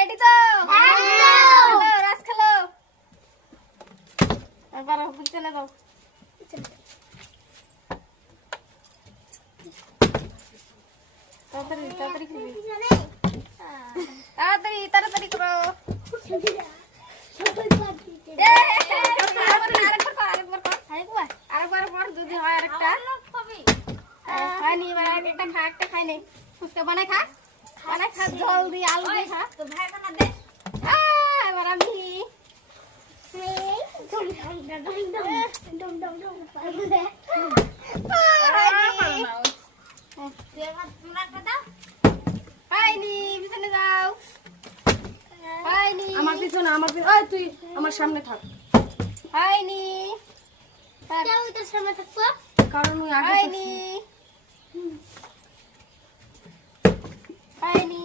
Ready তো? খেলো, রাস খেলো। এবার চলে দাও। তাড়াতাড়ি তাড়াতাড়ি খেলবি। তাড়াতাড়ি তাড়াতাড়ি করো। আরেকবার পর যদি হয় আরেকটা হয়নি, এবার একটা খা, একটা খাই নে। ফুচকা বানাই খা, বানাই খা, জল দিয়ে আলু দিয়ে খা। এবার আমি হয়নি, পিছনে যাও। হয়নি, আমার পিছনে, আমার পিছনে। ওই তুই আমার সামনে থাক, হয়নি, সামনে থাকবো। কারণ ওই আগে হয়নি, হয়নি।